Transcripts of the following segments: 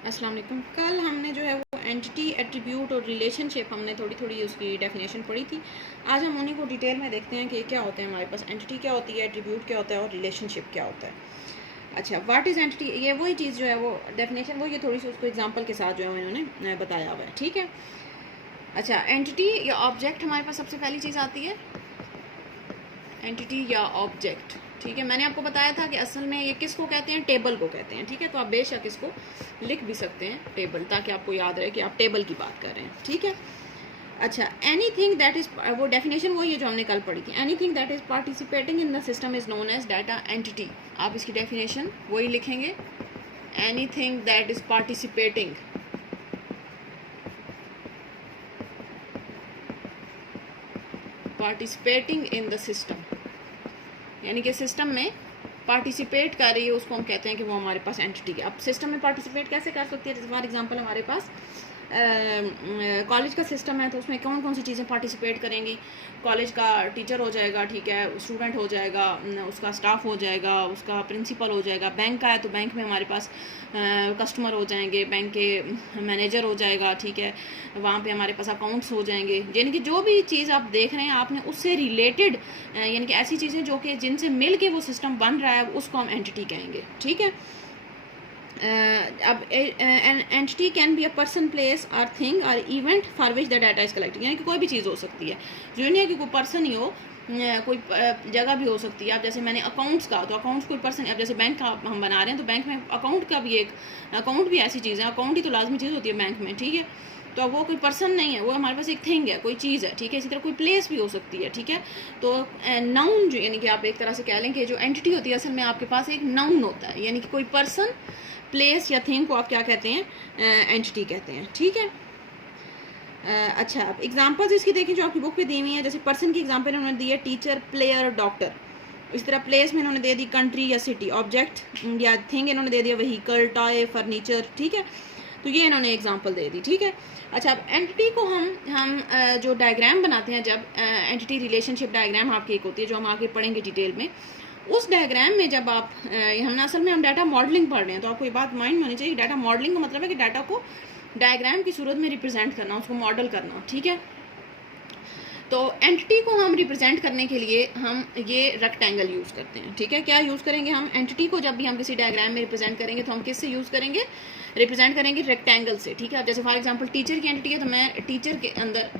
अस्सलाम वालेकुम। कल हमने जो है वो एंटिटी, एट्रीब्यूट और रिलेशनशिप हमने थोड़ी थोड़ी उसकी डेफिनेशन पढ़ी थी। आज हम उन्हीं को डिटेल में देखते हैं कि क्या होते हैं हमारे पास। एंटिटी क्या होती है, एट्रीब्यूट क्या होता है और रिलेशनशिप क्या होता है। अच्छा, व्हाट इज़ एंटिटी, ये वही चीज़ जो है वो डेफिनेशन वो ये थोड़ी सी उसको एग्जांपल के साथ जो है इन्होंने बताया हुआ है। ठीक है। अच्छा, एंटिटी या ऑब्जेक्ट हमारे पास सबसे पहली चीज़ आती है, एंटिटी या ऑब्जेक्ट। ठीक है, मैंने आपको बताया था कि असल में ये किसको कहते हैं, टेबल को कहते हैं। ठीक है, तो आप बेशक इसको लिख भी सकते हैं टेबल, ताकि आपको याद रहे कि आप टेबल की बात कर रहे हैं। ठीक है। अच्छा, एनीथिंग दैट इज, वो डेफिनेशन वही है जो हमने कल पढ़ी थी। Anything that is participating in the system is known as data entity. आप इसकी डेफिनेशन वही लिखेंगे, anything that is participating in the system, यानी कि सिस्टम में पार्टिसिपेट कर रही है, उसको हम कहते हैं कि वो हमारे पास एंटिटी है। अब सिस्टम में पार्टिसिपेट कैसे कर सकती है, जैसे फॉर एग्जांपल हमारे पास कॉलेज का सिस्टम है, तो उसमें कौन कौन सी चीज़ें पार्टिसिपेट करेंगी। कॉलेज का टीचर हो जाएगा, ठीक है, स्टूडेंट हो जाएगा, उसका स्टाफ हो जाएगा, उसका प्रिंसिपल हो जाएगा। बैंक का है तो बैंक में हमारे पास कस्टमर हो जाएंगे, बैंक के मैनेजर हो जाएगा, ठीक है, वहाँ पे हमारे पास अकाउंट्स हो जाएंगे। यानी कि जो भी चीज़ आप देख रहे हैं आपने उससे रिलेटेड, यानी कि ऐसी चीज़ें जो कि जिनसे मिल के वो सिस्टम बन रहा है, उसको हम एंटिटी कहेंगे। ठीक है। अब an entity can be a person, place और थिंग और event for which the data is collected, यानी कि कोई भी चीज़ हो सकती है। जो नहीं है कि कोई पर्सन ही हो, कोई जगह भी हो सकती है। अब जैसे मैंने अकाउंट्स का, तो अकाउंट्स कोई पर्सन, अब जैसे बैंक का हम बना रहे हैं तो बैंक में अकाउंट का भी एक, अकाउंट भी ऐसी चीज़ है, अकाउंट ही तो लाजमी चीज़ होती है बैंक में। ठीक है, तो वो कोई पर्सन नहीं है, वो हमारे पास एक थिंग है, कोई चीज़ है। ठीक है, इसी तरह कोई प्लेस भी हो सकती है। ठीक है, तो नाउन जो, यानी कि आप एक तरह से कह लें कि जो एंटिटी होती है असल में आपके पास एक नाउन होता है, यानी कि कोई पर्सन, प्लेस या थिंग को आप क्या कहते हैं, एंटिटी कहते हैं। ठीक है। अच्छा, अब एग्जांपल्स इसकी देखें जो आपकी बुक पे दी हुई है। जैसे पर्सन की एग्जांपल इन्होंने दी है टीचर, प्लेयर, डॉक्टर। इस तरह प्लेस में इन्होंने दे दी कंट्री या सिटी। ऑब्जेक्ट या थिंग इन्होंने दे दिया व्हीकल, टॉय, फर्नीचर। ठीक है, तो ये इन्होंने एग्जांपल दे दी। ठीक है। अच्छा, अब एंटिटी को हम जो डायग्राम बनाते हैं, जब एंटिटी रिलेशनशिप डायग्राम आपकी एक होती है जो हम आगे पढ़ेंगे डिटेल में, उस डायग्राम में जब आप हम असल में हम डाटा मॉडलिंग पढ़ रहे हैं, तो आपको ये बात माइंड में होनी चाहिए। डाटा मॉडलिंग का मतलब है कि डाटा को डायग्राम की सूरत में रिप्रेजेंट करना, उसको मॉडल करना। ठीक है, तो एंटिटी को हम रिप्रेजेंट करने के लिए हम ये रेक्टेंगल यूज़ करते हैं। ठीक है, क्या यूज़ करेंगे हम एंटिटी को, जब भी हम किसी डायग्राम में रिप्रेजेंट करेंगे तो हम किससे यूज़ करेंगे, रिप्रेजेंट करेंगे रेक्टेंगल से। ठीक है, अब जैसे फॉर एग्जांपल टीचर की एंटिटी है तो मैं टीचर के अंदर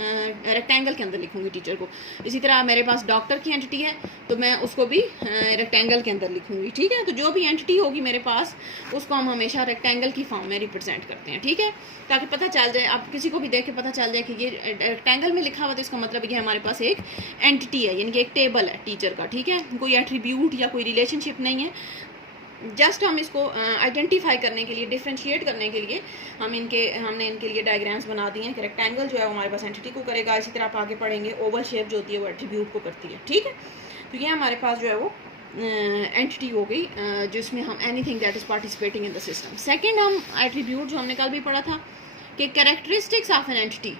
रेक्टेंगल के अंदर लिखूंगी टीचर को। इसी तरह मेरे पास डॉक्टर की एंटिटी है तो मैं उसको भी रेक्टेंगल के अंदर लिखूंगी। ठीक है, तो जो भी एंटिटी होगी मेरे पास उसको हम हमेशा रेक्टेंगल की फॉर्म में रिप्रेजेंट करते हैं। ठीक है, ताकि पता चल जाए, आप किसी को भी देख के पता चल जाए कि ये रेक्टेंगल में लिखा हुआ, तो इसका मतलब ये हमारे पास एक एंटिटी है, यानी कि एक टेबल है टीचर का। ठीक है, कोई एट्रीब्यूट या कोई रिलेशनशिप नहीं है, जस्ट हम इसको आइडेंटिफाई करने के लिए, डिफ्रेंशिएट करने के लिए हमने इनके लिए डायग्राम्स बना दिए हैं कि रेक्टेंगल जो है वो हमारे पास एंटिटी को करेगा। इसी तरह आप आगे पढ़ेंगे ओवल शेप जो होती है वो एट्रीब्यूट को करती है। ठीक है, तो ये हमारे पास जो है वो एंटिटी हो गई, जिसमें हम anything that is participating in the system. Second, हम एट्रीब्यूट जो हमने कल भी पढ़ा था कि कैरेक्टरिस्टिक्स ऑफ एन एंटिटी,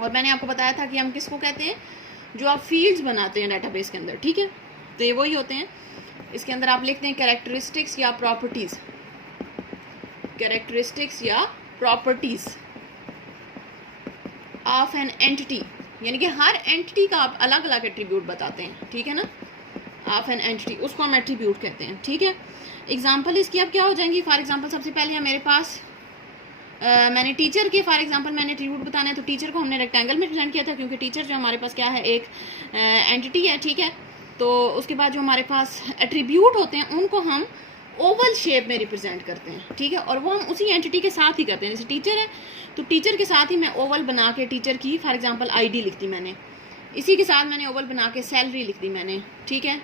और मैंने आपको बताया था कि हम किसको कहते हैं, जो आप फील्ड्स बनाते हैं डाटाबेस के अंदर। ठीक है, तो ये वही होते हैं। इसके अंदर आप लिखते हैं कैरेक्टरिस्टिक्स या प्रॉपर्टीज, कैरेक्टरिस्टिक्स या प्रॉपर्टीज ऑफ एन एंटिटी, यानी कि हर एंटिटी का आप अलग अलग एट्रीब्यूट बताते हैं। ठीक है ना, ऑफ एन एंटिटी, उसको हम एट्रीब्यूट कहते हैं। ठीक है, एग्जांपल इसकी अब क्या हो जाएंगी। फॉर एग्जांपल सबसे पहले है मेरे पास मैंने टीचर के, फॉर एग्जांपल मैंने एट्रीब्यूट बताना है तो टीचर को हमने रेक्टेंगल में प्रेजेंट किया था, क्योंकि टीचर जो हमारे पास क्या है, एक एंटिटी है। ठीक है, तो उसके बाद जो हमारे पास एट्रीब्यूट होते हैं उनको हम ओवल शेप में रिप्रेजेंट करते हैं। ठीक है, और वो हम उसी एंटिटी के साथ ही करते हैं। जैसे टीचर है तो टीचर के साथ ही मैं ओवल बना के टीचर की फॉर एग्जांपल आईडी लिख दी मैंने, इसी के साथ मैंने ओवल बना के सैलरी लिख दी मैंने। ठीक है,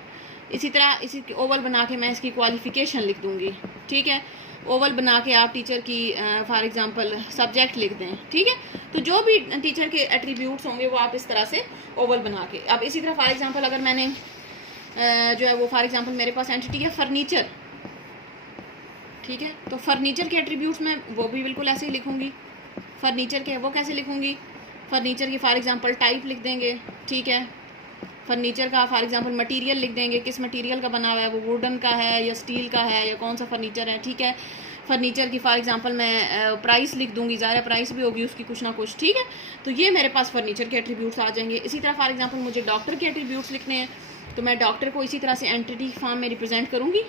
इसी तरह इसी ओवल बना के मैं इसकी क्वालिफिकेशन लिख दूंगी। ठीक है, ओवल बना के आप टीचर की फॉर एग्जांपल सब्जेक्ट लिख दें। ठीक है, तो जो भी टीचर के एट्रीब्यूट्स होंगे वो आप इस तरह से ओवल बना के। अब इसी तरह फॉर एग्जांपल अगर मैंने जो है वो फॉर एग्जांपल मेरे पास एंटिटी है फर्नीचर। ठीक है, तो फर्नीचर के एट्रीब्यूट्स मैं वो भी बिल्कुल ऐसे ही लिखूंगी। फर्नीचर के वो कैसे लिखूंगी, फर्नीचर की फॉर एग्जांपल टाइप लिख देंगे। ठीक है, फर्नीचर का फॉर एग्जांपल मटेरियल लिख देंगे, किस मटेरियल का बना हुआ है, वो वुडन का है या स्टील का है या कौन सा फर्नीचर है, ठीक है। फर्नीचर की फॉर एग्जांपल मैं प्राइस लिख दूंगी, ज़्यादा प्राइस भी होगी उसकी कुछ ना कुछ, ठीक है। तो ये मेरे पास फर्नीचर के एट्रीब्यूट्स आ जाएंगे। इसी तरह फॉर एग्जांपल मुझे डॉक्टर के एट्रीब्यूट्स लिखने हैं, तो मैं डॉक्टर को इसी तरह से एंटिटी फॉर्म में रिप्रेजेंट करूँगी,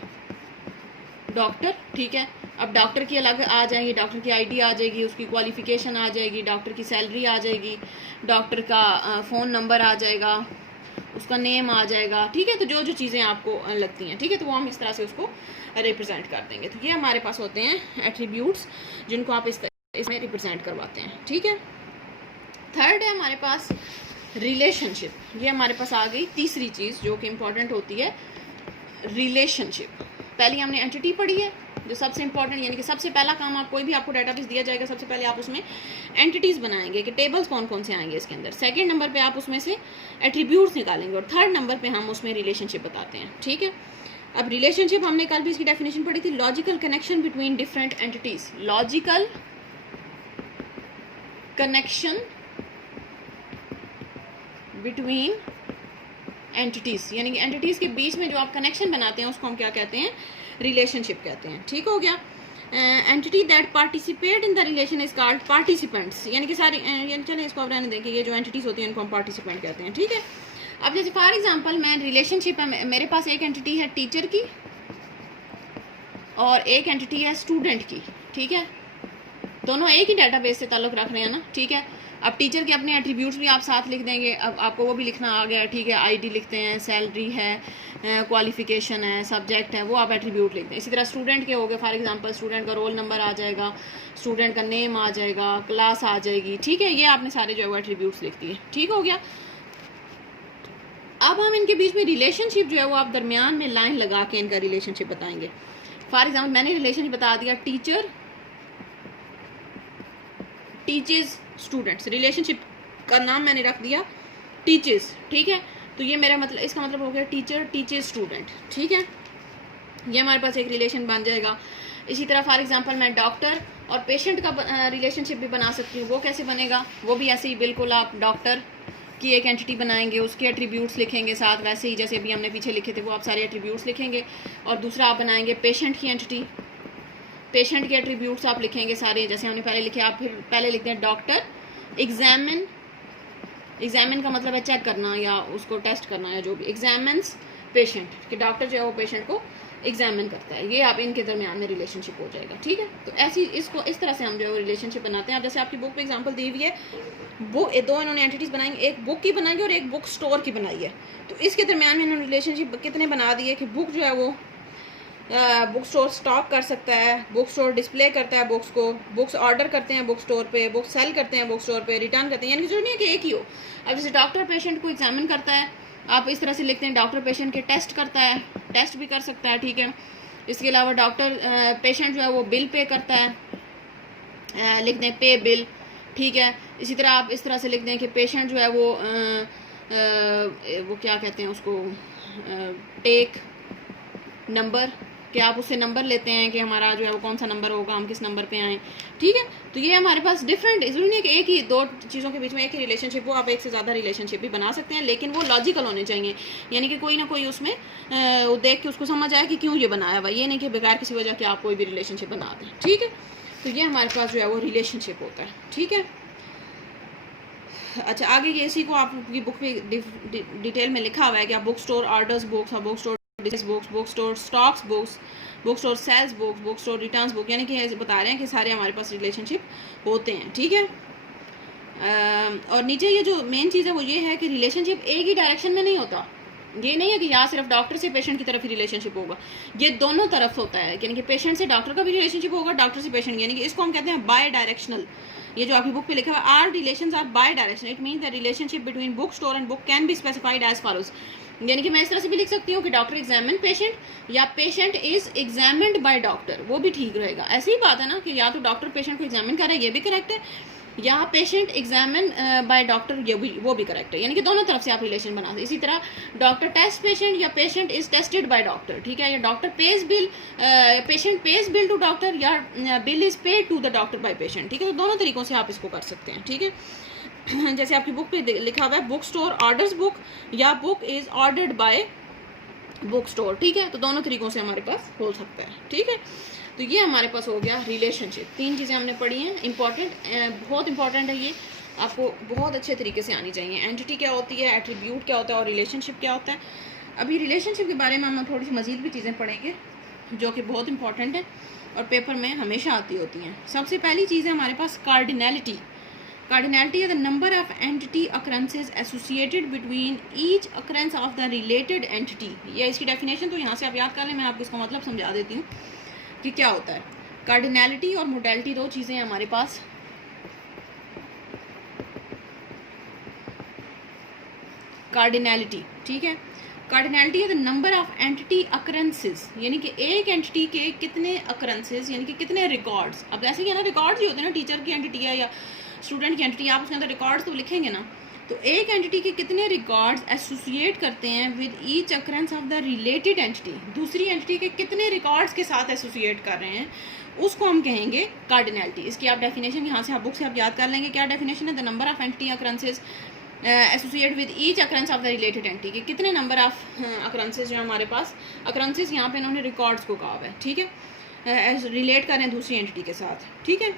डॉक्टर, ठीक है। अब डॉक्टर की अलग आ जाएंगी, डॉक्टर की आईडी आ जाएगी, उसकी क्वालिफिकेशन आ जाएगी, डॉक्टर की सैलरी आ जाएगी, डॉक्टर का फ़ोन नंबर आ जाएगा, उसका नेम आ जाएगा, ठीक है। तो जो जो चीज़ें आपको लगती हैं, ठीक है, तो वो हम इस तरह से उसको रिप्रेजेंट कर देंगे। तो ये हमारे पास होते हैं एट्रीब्यूट्स जिनको आप इसमें रिप्रेजेंट करवाते हैं, ठीक है। थर्ड है हमारे पास रिलेशनशिप। ये हमारे पास आ गई तीसरी चीज़ जो कि इम्पोर्टेंट होती है, रिलेशनशिप। पहले हमने एंटिटी पढ़ी है जो सबसे इंपॉर्टेंट, यानी कि सबसे पहला काम आप कोई भी आपको डाटाबेस दिया जाएगा, सबसे पहले आप उसमें एंटिटीज़ बनाएंगे कि टेबल्स कौन कौन से आएंगे इसके अंदर। सेकंड नंबर पे आप उसमें से एट्रीब्यूट्स निकालेंगे और थर्ड नंबर पे हम उसमें रिलेशनशिप बताते हैं, ठीक है। अब रिलेशनशिप हमने कल भी इसकी डेफिनेशन पढ़ी थी, logical connection between different entities. Logical connection between entities, यानी कि एंटिटीज के बीच में जो आप कनेक्शन बनाते हैं उसको हम क्या कहते हैं, रिलेशनशिप कहते हैं, ठीक हो गया। Entity that participate in the relation is called participants, यानी कि सारी चलिए इसको अब रहने दें कि ये जो एंटिटीज होती हैं इनको हम पार्टिसिपेंट कहते हैं, ठीक है। अब जैसे फॉर एग्जांपल मैं रिलेशनशिप है, मेरे पास एक एंटिटी है टीचर की और एक एंटिटी है स्टूडेंट की, ठीक है। दोनों एक ही डाटाबेस से ताल्लुक़ रख रहे हैं ना, ठीक है। अब टीचर के अपने एट्रीब्यूट्स भी आप साथ लिख देंगे, अब आपको वो भी लिखना आ गया, ठीक है। आईडी लिखते हैं, सैलरी है, क्वालिफिकेशन है, सब्जेक्ट है, वो आप एट्रीब्यूट लिखते हैं। इसी तरह स्टूडेंट के हो गए, फॉर एग्जांपल स्टूडेंट का रोल नंबर आ जाएगा, स्टूडेंट का नेम आ जाएगा, क्लास आ जाएगी, ठीक है। ये आपने सारे जो है वो एट्रीब्यूट्स लिख दिए, ठीक हो गया। अब हम इनके बीच में रिलेशनशिप जो है वो आप दरमियान में लाइन लगा के इनका रिलेशनशिप बताएंगे। फॉर एग्जांपल मैंने रिलेशनशिप बता दिया, टीचर टीचर्स स्टूडेंट्स, रिलेशनशिप का नाम मैंने रख दिया टीचर्स, ठीक है। तो ये मेरा मतलब, इसका मतलब हो गया टीचर टीचर्स स्टूडेंट, ठीक है। ये हमारे पास एक रिलेशन बन जाएगा। इसी तरह फॉर एग्जांपल मैं डॉक्टर और पेशेंट का रिलेशनशिप भी बना सकती हूँ। वो कैसे बनेगा, वो भी ऐसे ही बिल्कुल आप डॉक्टर की एक एंटिटी बनाएंगे, उसके एट्रीब्यूट्स लिखेंगे साथ, वैसे ही जैसे अभी हमने पीछे लिखे थे वो आप सारे एट्रीब्यूट्स लिखेंगे। और दूसरा आप बनाएंगे पेशेंट की एंटिटी, पेशेंट के एट्रीब्यूट्स आप लिखेंगे सारे जैसे हमने पहले लिखे। आप फिर पहले लिखते हैं डॉक्टर एग्जामिन, एग्जामिन का मतलब है चेक करना या उसको टेस्ट करना या जो भी, एग्जामिन्स पेशेंट, कि डॉक्टर जो है वो पेशेंट को एग्जामिन करता है। ये आप इनके दरमियान में रिलेशनशिप हो जाएगा, ठीक है। तो ऐसी इसको इस तरह से हम जो है रिलेशनशिप बनाते हैं। अब जैसे आपकी बुक पे एग्जांपल दी हुई है, बुक दो इन्होंने एंटिटीज बनाएंगे, एक बुक की बनाई है और एक बुक स्टोर की बनाई है। तो इसके दरमियान में इन्होंने रिलेशनशिप कितने बना दिए कि बुक जो है वो बुक स्टोर स्टॉक कर सकता है, बुक स्टोर डिस्प्ले करता है बुक्स को, बुक्स ऑर्डर करते हैं बुक स्टोर पे, बुक्स सेल करते हैं बुक स्टोर पे, रिटर्न करते हैं, यानी जरूरी नहीं है कि एक ही हो। अब जैसे डॉक्टर पेशेंट को एग्जामिन करता है, आप इस तरह से लिखते हैं डॉक्टर पेशेंट के टेस्ट करता है, टेस्ट भी कर सकता है, ठीक है। इसके अलावा डॉक्टर पेशेंट जो है वो बिल पे करता है, लिख दें पे बिल, ठीक है। इसी तरह आप इस तरह से लिख दें कि पेशेंट जो है वो क्या कहते हैं उसको, टेक नंबर, कि आप उससे नंबर लेते हैं कि हमारा जो है वो कौन सा नंबर होगा, हम किस नंबर पे आएँ, ठीक है। तो ये हमारे पास डिफरेंट, जरूरी नहीं है कि एक ही दो चीज़ों के बीच में एक ही रिलेशनशिप हो, आप एक से ज़्यादा रिलेशनशिप भी बना सकते हैं, लेकिन वो लॉजिकल होने चाहिए, यानी कि कोई ना कोई उसमें देख के उसको समझ आए कि क्यों ये बनाया हुआ, ये नहीं कि बगैर किसी वजह के आप कोई भी रिलेशनशिप बना दें, ठीक है। तो ये हमारे पास जो है वो रिलेशनशिप होता है, ठीक है। अच्छा, आगे ये इसी को आपकी बुक में डिटेल में लिखा हुआ है कि आप बुक स्टोर ऑर्डर्स बुक्स और book store books, book store stocks books, book store sells books, book store returns book, यानी कि बता रहे हैं कि सारे हमारे पास रिलेशनशिप होते हैं, ठीक है। और नीचे ये जो मेन चीज़ है वो ये है कि रिलेशनशिप एक ही डायरेक्शन में नहीं होता। ये नहीं है कि यहाँ सिर्फ डॉक्टर से पेशेंट की तरफ ही रिलेशनशिप होगा, ये दोनों तरफ होता है, यानी कि पेशेंट से डॉक्टर का भी रिलेशनशिप होगा, डॉक्टर से पेशेंट, यानी कि इसको हम कहते हैं बाय डायरेक्शनल। ये जो आपकी बुक पे लिखा हुआ है, are relations are by direction, it means the relationship between book store and book can be specified as follows. यानी कि मैं इस तरह से भी लिख सकती हूँ कि डॉक्टर एग्जामिन पेशेंट, या patient is examined by doctor, वो भी ठीक रहेगा। ऐसी ही बात है ना कि या तो डॉक्टर पेशेंट को एग्जामिन कर रहा है, ये भी करेक्ट है, या पेशेंट एग्जामिन बाय डॉक्टर, ये भी वो भी करेक्ट है, यानी कि दोनों तरफ से आप रिलेशन बना दे। इसी तरह डॉक्टर टेस्ट पेशेंट या patient is tested by doctor, ठीक है, या doctor pays bill, patient pays bill to doctor, या bill is paid to the doctor by patient, ठीक है। तो दोनों तरीकों से आप इसको कर सकते हैं, ठीक है। जैसे आपकी बुक पे लिखा हुआ है बुक स्टोर ऑर्डर्स बुक, या book is ordered bye book store, ठीक है। तो दोनों तरीकों से हमारे पास हो सकता है, ठीक है। तो ये हमारे पास हो गया रिलेशनशिप। 3 चीज़ें हमने पढ़ी हैं, इंपॉर्टेंट, बहुत इंपॉर्टेंट है, ये आपको बहुत अच्छे तरीके से आनी चाहिए। एंटिटी क्या होती है, एट्रीब्यूट क्या होता है, और रिलेशनशिप क्या होता है। अभी रिलेशनशिप के बारे में हम थोड़ी सी मजीद भी चीज़ें पढ़ेंगे जो कि बहुत इंपॉर्टेंट है और पेपर में हमेशा आती होती हैं। सबसे पहली चीज़ है हमारे पास cardinality. Cardinality is the number of entity occurrences associated between each occurrence of the related entity। ये इसकी डेफिनेशन तो यहाँ से आप याद कर लें, मैं आपको इसका मतलब समझा देती हूँ कि क्या होता है। कार्डिनैलिटी और मोडेलिटी 2 चीज़ें हैं हमारे पास। कार्डिनैलिटी, ठीक है, कार्डिनैलिटी है the number of entity occurrences, यानी कि एक एंटिटी के कितने अकरेंसेस, यानी कि कितने रिकॉर्ड्स। अब जैसे कि ना रिकॉर्ड्स ही होते हैं ना, टीचर की एंटिटी है या स्टूडेंट की एंटिटी, आप उसके अंदर रिकॉर्ड्स तो लिखेंगे ना। तो एक एंटिटी के कितने रिकॉर्ड्स एसोसिएट करते हैं with each occurrence of the related entity, दूसरी एंटिटी के कितने रिकॉर्ड्स के साथ एसोसिएट कर रहे हैं, उसको हम कहेंगे कार्डिनैलिटी। इसकी आप डेफिनेशन यहाँ से आप बुक से आप याद कर लेंगे। क्या डेफिनेशन है, the number of entity occurrences associate with each occurrence of the related entity, के कितने नंबर ऑफ अकरेंसेस जो हमारे पास, अकरेंसेस यहाँ पे इन्होंने रिकॉर्ड्स को कहा है, ठीक है, रिलेट कर रहे हैं दूसरी एंटिटी के साथ, ठीक है।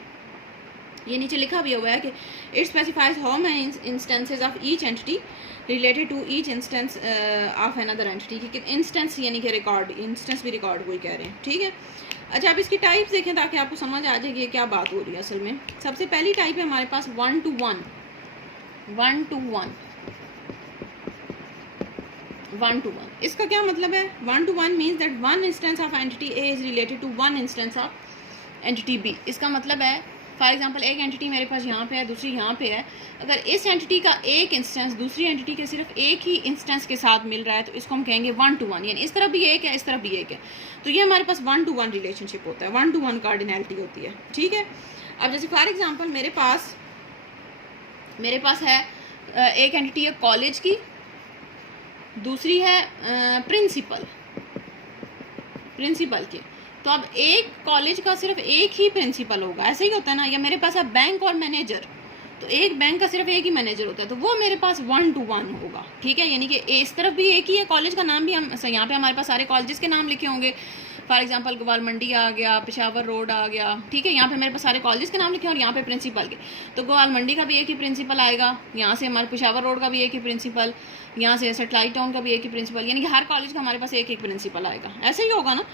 ये नीचे लिखा भी हुआ है कि it specifies how many instances of each entity related to each instance of another entity, कि इंस्टेंस यानी कि रिकॉर्ड, इंस्टेंस भी रिकॉर्ड को ही कह रहे हैं, ठीक है। अच्छा, अब इसकी टाइप्स देखें ताकि आपको समझ आ जाएगी क्या बात हो रही है असल में। सबसे पहली टाइप है हमारे पास 1 to 1, 1 to 1, 1 to 1। इसका क्या मतलब है, 1 to 1 means that one instance of entity A is related to one instance of entity B. इसका मतलब है फॉर एग्जांपल एक एंटिटी मेरे पास यहाँ पे है, दूसरी यहाँ पे है, अगर इस एंटिटी का एक इंस्टेंस दूसरी एंटिटी के सिर्फ एक ही इंस्टेंस के साथ मिल रहा है तो इसको हम कहेंगे 1 to 1, यानी इस तरफ भी एक है इस तरफ भी एक है, तो ये हमारे पास 1 to 1 रिलेशनशिप होता है, 1 to 1 कार्डिनैलिटी होती है, ठीक है। अब जैसे फॉर एग्जांपल मेरे पास है एक एंटिटी है कॉलेज की, दूसरी है प्रिंसिपल की, तो अब एक कॉलेज का सिर्फ एक ही प्रिंसिपल होगा, ऐसे ही होता है ना। या मेरे पास है बैंक और मैनेजर, तो एक बैंक का सिर्फ एक ही मैनेजर होता है, तो वो मेरे पास 1 to 1 होगा, ठीक है। यानी कि इस तरफ भी एक ही है, कॉलेज का नाम भी हम यहाँ पे हमारे पास सारे कॉलेजेस के नाम लिखे होंगे। फॉर एग्जांपल ग्वाल मंडी आ गया, पेशावर रोड आ गया, ठीक है, यहाँ पे मेरे पास सारे कॉलेज के नाम लिखे हैं और यहाँ पे प्रिंसिपल के, तो ग्वाल मंडी का भी एक ही प्रिंसिपल आएगा, यहाँ से हमारे पेशावर रोड का भी एक ही प्रिंसिपल, यहाँ से सेटेलाइट टाउन का भी एक ही प्रिंसिपल, यानी कि हर कॉलेज का हमारे पास एक एक प्रिंसिपल आएगा, ऐसे ही होगा ना।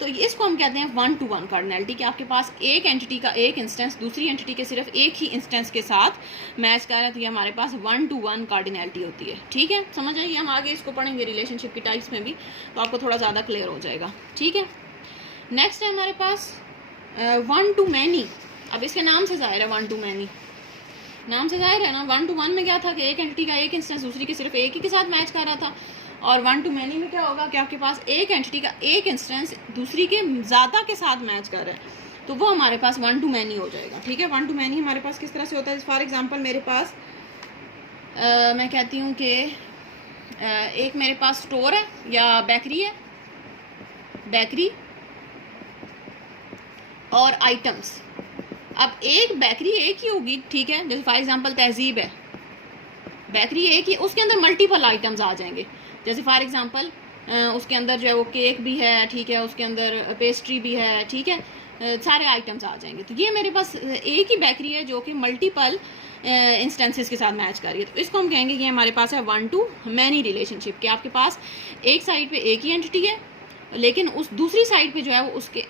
तो इसको हम कहते हैं 1 to 1 कार्डिनैलिटी, कि आपके पास एक एंटिटी का एक इंस्टेंस दूसरी एंटिटी के सिर्फ एक ही इंस्टेंस के साथ मैच कर रहा है, तो ये हमारे पास 1 to 1 कार्डिनैलिटी होती है, ठीक है। समझ आइए, हम आगे इसको पढ़ेंगे रिलेशनशिप की टाइप्स में भी, तो आपको थोड़ा ज़्यादा क्लियर हो जाएगा, ठीक है। नेक्स्ट है हमारे पास 1 to many। अब इसके नाम से जाहिर है 1 to many, नाम से जाहिर है ना। 1 to 1 में क्या था कि एक एंटिटी का एक इंस्टेंस दूसरी के सिर्फ एक ही के साथ मैच कर रहा था, और 1 to many में क्या होगा कि आपके पास एक एंटिटी का एक इंस्टेंस दूसरी के ज़्यादा के साथ मैच कर रहा है, तो वो हमारे पास 1 to many हो जाएगा, ठीक है। 1 to many हमारे पास किस तरह से होता है, फॉर एग्जांपल मेरे पास मैं कहती हूँ कि एक मेरे पास स्टोर है या बेकरी है, बेकरी और आइटम्स। अब एक बेकरी एक ही होगी, ठीक है, जैसे फॉर एग्जांपल तहजीब है, बेकरी एक ही, उसके अंदर मल्टीपल आइटम्स आ जाएंगे, जैसे फॉर एग्जांपल उसके अंदर जो है वो केक भी है, ठीक है, उसके अंदर पेस्ट्री भी है, ठीक है, सारे आइटम्स आ जाएंगे। तो ये मेरे पास एक ही बेकरी है जो कि मल्टीपल इंस्टेंसेस के साथ मैच कर रही है, तो इसको हम कहेंगे कि हमारे पास है 1 to many रिलेशनशिप, कि आपके पास एक साइड पे एक ही एंटिटी है, लेकिन उस दूसरी साइड पे जो है वो उसके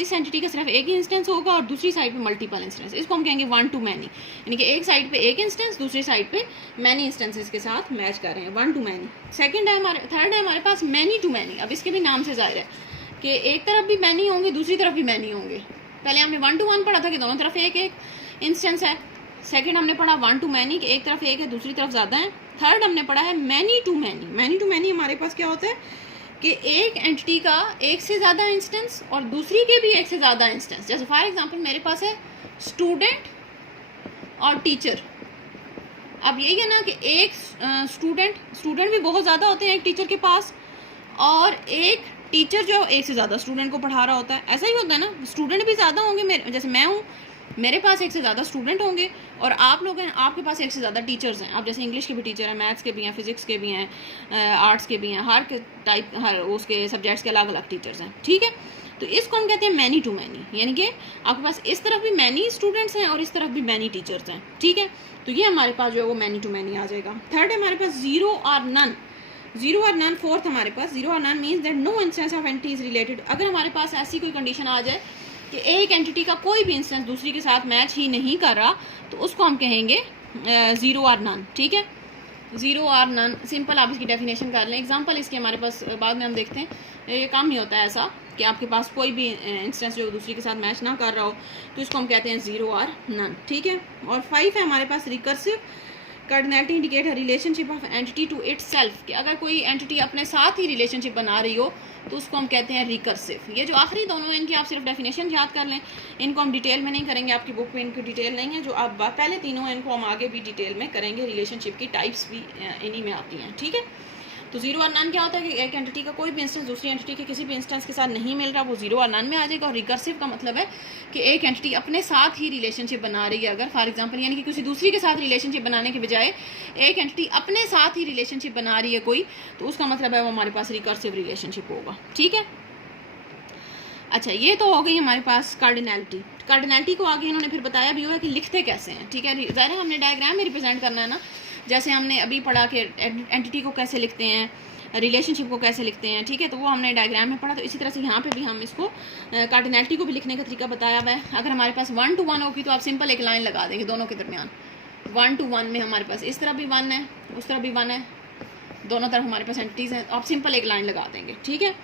इस एंटिटी का सिर्फ एक ही इंस्टेंस होगा और दूसरी साइड पे मल्टीपल इंस्टेंस, इसको हम कहेंगे 1 to many, यानी कि एक साइड पे एक इंस्टेंस दूसरी साइड पे मैनी इंस्टेंसेस के साथ मैच कर रहे हैं, 1 to many। थर्ड है हमारे पास मैनी टू मैनी। अब इसके भी नाम से जाहिर है कि एक तरफ भी मैनी होंगे दूसरी तरफ भी मैनी होंगे। पहले हमने 1 to 1 पढ़ा था कि दोनों तरफ एक एक इंस्टेंस है, सेकेंड हमने पढ़ा 1 to many कि एक तरफ एक है दूसरी तरफ ज़्यादा है, थर्ड हमने पढ़ा है many to many. Many to many हमारे पास क्या होता है कि एक एंटिटी का एक से ज़्यादा इंस्टेंस और दूसरी के भी एक से ज़्यादा इंस्टेंस, जैसे फॉर एग्जांपल मेरे पास है स्टूडेंट और टीचर। अब यही है ना कि एक स्टूडेंट भी बहुत ज़्यादा होते हैं एक टीचर के पास, और एक टीचर जो एक से ज़्यादा स्टूडेंट को पढ़ा रहा होता है। ऐसा ही होता है ना, स्टूडेंट भी ज़्यादा होंगे, मेरे जैसे मैं हूँ, मेरे पास एक से ज़्यादा स्टूडेंट होंगे, और आप लोग हैं, आपके पास एक से ज़्यादा टीचर्स हैं। आप जैसे इंग्लिश के भी टीचर हैं, मैथ्स के भी हैं, फिजिक्स के भी हैं, आर्ट्स के भी हैं, हर उसके सब्जेक्ट्स के अलग अलग टीचर्स हैं, ठीक है। तो इसको हम कहते हैं मैनी टू मैनी, यानी कि आपके पास इस तरफ भी मैनी स्टूडेंट्स हैं और इस तरफ भी मैनी टीचर्स हैं, ठीक है। तो ये हमारे पास जो है वो मैनी टू मैनी आ जाएगा। थर्ड है हमारे पास जीरो और नन। जीरो और नन फोर्थ हमारे पास। जीरो और none means that no instance of entity is related. अगर हमारे पास ऐसी कोई कंडीशन आ जाए कि एक एंटिटी का कोई भी इंस्टेंस दूसरी के साथ मैच ही नहीं कर रहा, तो उसको हम कहेंगे ज़ीरो और नन, ठीक है। ज़ीरो और नन, सिंपल आप इसकी डेफिनेशन कर लें। एग्जांपल इसके हमारे पास बाद में हम देखते हैं, ये काम नहीं होता है ऐसा कि आपके पास कोई भी इंस्टेंस जो दूसरी के साथ मैच ना कर रहा हो, तो इसको हम कहते हैं ज़ीरो और नन, ठीक है। और 5 है हमारे पास रिकर्सिव। कार्डिनैलिटी इंडिकेट है relationship of entity to itself, कि अगर कोई एंटिटी अपने साथ ही रिलेशनशिप बना रही हो तो उसको हम कहते हैं रिकर्सिव। ये जो आखिरी दोनों हैं इनकी आप सिर्फ डेफिनेशन याद कर लें, इनको हम डिटेल में नहीं करेंगे, आपकी बुक में इनकी डिटेल नहीं है। जो आप पहले तीनों हैं इनको हम आगे भी डिटेल में करेंगे, रिलेशनशिप की टाइप्स भी इन्हीं में आती हैं, ठीक है। तो जीरो और नन क्या होता है कि एक एंटिटी का कोई भी इंस्टेंस दूसरी एंटिटी के किसी भी इंस्टेंस के साथ नहीं मिल रहा, वो जीरो और नन में आ जाएगा। और रिकर्सिव का मतलब है कि एक एंटिटी अपने साथ ही रिलेशनशिप बना रही है, अगर फॉर एग्जांपल यानी कि किसी दूसरी के साथ रिलेशनशिप बनाने के बजाय एक एंटिटी अपने साथ ही रिलेशनशिप बना रही है कोई, तो उसका मतलब है वो हमारे पास रिकर्सिव रिलेशनशिप होगा, ठीक है। अच्छा, ये तो हो गई हमारे पास कार्डिनैलिटी। कार्डिनैलिटी को आगे इन्होंने फिर बताया भी हुआ है कि लिखते कैसे हैं, ठीक है। ज़ाहिर है हमने डायग्राम में रिप्रेजेंट करना है ना, जैसे हमने अभी पढ़ा कि एंटिटी को कैसे लिखते हैं, रिलेशनशिप को कैसे लिखते हैं, ठीक है। तो वो हमने डायग्राम में पढ़ा, तो इसी तरह से यहाँ पे भी हम इसको कार्डिनैलिटी को भी लिखने का तरीका बताया हुआ है। अगर हमारे पास 1 to 1 होगी तो आप सिंपल एक लाइन लगा देंगे दोनों के दरमियान। 1 to 1 में हमारे पास इस तरह भी 1 है, उस तरह भी 1 है, दोनों तरफ हमारे पास एंटिटीज़ हैं, तो आप सिंपल एक लाइन लगा देंगे, ठीक है।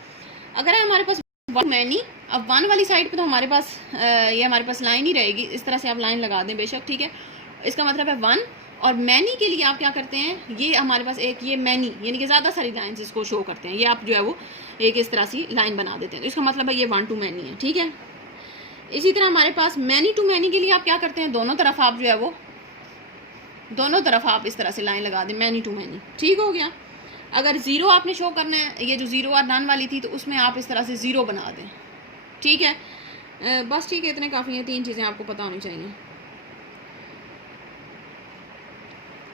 अगर है हमारे पास मैनी, अब 1 वाली साइड पे तो हमारे पास ये हमारे पास लाइन ही रहेगी, इस तरह से आप लाइन लगा दें बेशक, ठीक है। इसका मतलब है 1। और मैनी के लिए आप क्या करते हैं, ये हमारे पास एक ये मैनी यानी कि ज़्यादा सारी लाइन्स इसको शो करते हैं, ये आप जो है वो एक इस तरह सी लाइन बना देते हैं, तो इसका मतलब है ये 1 to मैनी है, ठीक है। इसी तरह हमारे पास मैनी टू मैनी के लिए आप क्या करते हैं, दोनों तरफ आप जो है वो दोनों तरफ आप इस तरह से लाइन लगा दें, मैनी टू मैनी, ठीक हो गया। अगर ज़ीरो आपने शो करना है, ये जो ज़ीरो और नन वाली थी, तो उसमें आप इस तरह से ज़ीरो बना दें, ठीक है। बस ठीक है, इतने काफ़ी हैं, 3 चीज़ें आपको पता होनी चाहिए।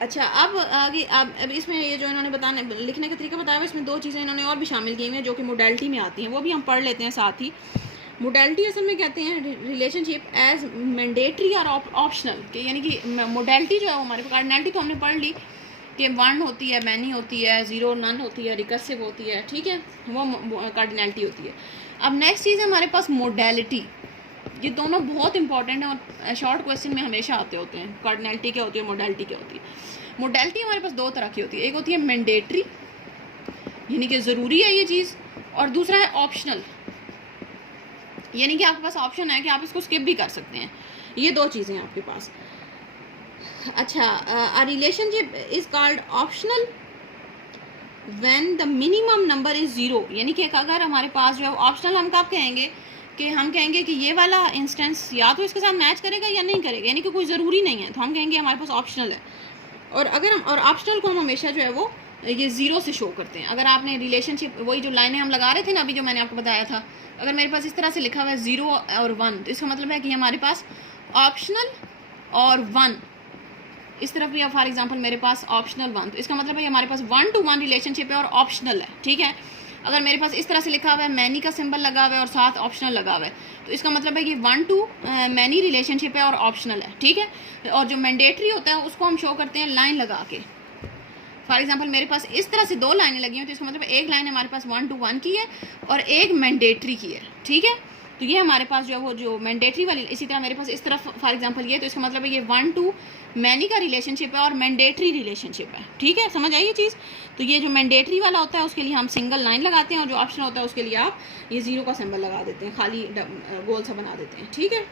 अच्छा, अब आगे अब इसमें ये जो इन्होंने बताने लिखने का तरीका बताया हुआ, इसमें 2 चीज़ें इन्होंने और भी शामिल की हुई हैं जो कि मोडेलिटी में आती हैं, वो भी हम पढ़ लेते हैं साथ ही। मोडेलिटी असल में कहते हैं रिलेशनशिप एज मैंडेटरी और ऑप्शनल, कि यानी कि मोडेलिटी जो है वो हमारे पास, कार्डिनैलिटी तो हमने पढ़ ली कि 1 होती है, मैनी होती है, ज़ीरो नन होती है, रिकर्सिव होती है, ठीक है, वो कार्डिनैलिटी होती है। अब नेक्स्ट चीज़ है हमारे पास मोडेलिटी। ये दोनों बहुत इंपॉर्टेंट है और शॉर्ट क्वेश्चन में हमेशा आते होते हैं। कार्डिनैलिटी क्या होती है, मोडेलिटी क्या होती है। मोडेलिटी हमारे पास 2 तरह की होती है, एक होती है मैंडेटरी यानी कि ज़रूरी है ये चीज़, और दूसरा है ऑप्शनल यानी कि आपके पास ऑप्शन है कि आप इसको स्किप भी कर सकते हैं। ये 2 चीज़ें हैं आपके पास। अच्छा, relationship is called optional when the minimum number is 0, यानी कि अगर हमारे पास जो है ऑप्शनल हम कब कहेंगे कि हम कहेंगे कि ये वाला इंस्टेंस या तो इसके साथ मैच करेगा या नहीं करेगा, यानी कि कोई ज़रूरी नहीं है, तो हम कहेंगे हमारे पास ऑप्शनल है। और अगर हम ऑप्शनल को हम हमेशा जो है वो ये 0 से शो करते हैं। अगर आपने रिलेशनशिप वही जो लाइनें हम लगा रहे थे ना अभी, जो मैंने आपको बताया था, अगर मेरे पास इस तरह से लिखा हुआ है 0 और 1, तो इसका मतलब है कि हमारे पास ऑप्शनल और 1, इस तरफ भी फॉर एग्जांपल मेरे पास ऑप्शनल 1, तो इसका मतलब है हमारे पास 1 to 1 रिलेशनशिप है और ऑप्शनल है, ठीक है। अगर मेरे पास इस तरह से लिखा हुआ है मैनी का सिंबल लगा हुआ है और साथ ऑप्शनल लगा हुआ है, तो इसका मतलब है कि 1 to मैनी रिलेशनशिप है और ऑप्शनल है, ठीक है। और जो मैंडेटरी होता है उसको हम शो करते हैं लाइन लगा के। फॉर एग्जांपल मेरे पास इस तरह से 2 लाइनें लगी हुई, तो इसका मतलब एक लाइन हमारे पास 1 to 1 की है और एक मैंडेटरी की है, ठीक है। तो ये हमारे पास जो है वो जो मैंडेटरी वाली, इसी तरह मेरे पास इस तरफ फॉर एग्जांपल ये, तो इसका मतलब है ये 1 to मैनी का रिलेशनशिप है और मैंडेटरी रिलेशनशिप है, ठीक है। समझ आई ये चीज़। तो ये जो मैंडेटरी वाला होता है उसके लिए हम सिंगल लाइन लगाते हैं, और जो ऑप्शन होता है उसके लिए आप ये 0 का सिंबल लगा देते हैं, खाली गोल सा बना देते हैं, ठीक है।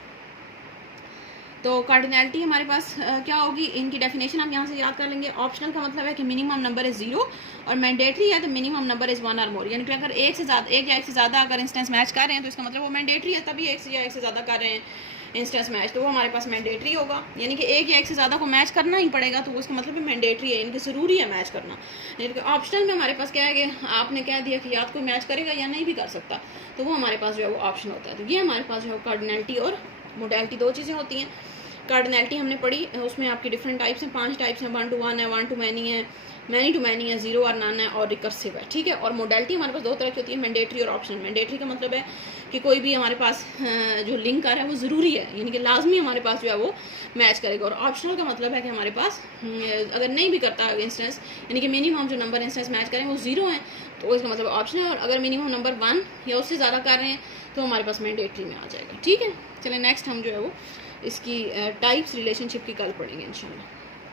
तो कार्डिनैलिटी हमारे पास क्या होगी, इनकी डेफिनेशन हम यहाँ से याद कर लेंगे। ऑप्शनल का मतलब है कि मिनिमम नंबर इज़ 0, और मैंडेटरी है तो मिनिमम नंबर इज़ 1 और मोर, यानी कि अगर एक या एक से ज़्यादा अगर इंस्टेंस मैच कर रहे हैं तो इसका मतलब वो मैंडेटरी है, तभी एक या एक से ज़्यादा कर रहे हैं। इंस्टेंस मैच, तो वो हमारे पास मैंडेटरी होगा, यानी कि एक या एक से ज़्यादा को मैच करना ही पड़ेगा, तो उसका मतलब मैंडेटरी है, इनकी ज़रूरी है मैच करना। यानी कि ऑप्शनल में हमारे पास क्या है कि आपने कह दिया कि या तो कोई मैच करेगा या नहीं भी कर सकता, तो वो हमारे पास जो है वो ऑप्शन होता है। तो ये हमारे पास जो है कार्डिनैलिटी और मोडेलिटी दो चीज़ें होती हैं। कार्डिनैलिटी हमने पढ़ी, उसमें आपकी डिफरेंट टाइप्स हैं, 5 टाइप्स हैं, 1 to 1 है, 1 to many है, मैनी टू मैनी है, 0 और नन है, और रिकर्सिव है, ठीक है। और मोडेलिटी हमारे पास दो तरह की होती है, मैंडेटरी और ऑप्शनल। मैंडेटरी का मतलब है कि कोई भी हमारे पास जो लिंक कर रहा है वो ज़रूरी है, यानी कि लाजमी हमारे पास जो है वो मैच करेगा। और ऑप्शनल का मतलब है कि हमारे पास अगर नहीं भी करता इंस्टेंस, यानी कि मिनिमम जो नंबर इंस्टेंस मैच करें वो 0 है, तो इसका मतलब ऑप्शन है। और अगर मिनिमम नंबर 1 या उससे ज़्यादा कर रहे हैं तो हमारे पास मैंडेटरी में आ जाएगा, ठीक है। चलिए नेक्स्ट हम जो है वो इसकी टाइप्स रिलेशनशिप की कल पढ़ेंगे इंशाल्लाह।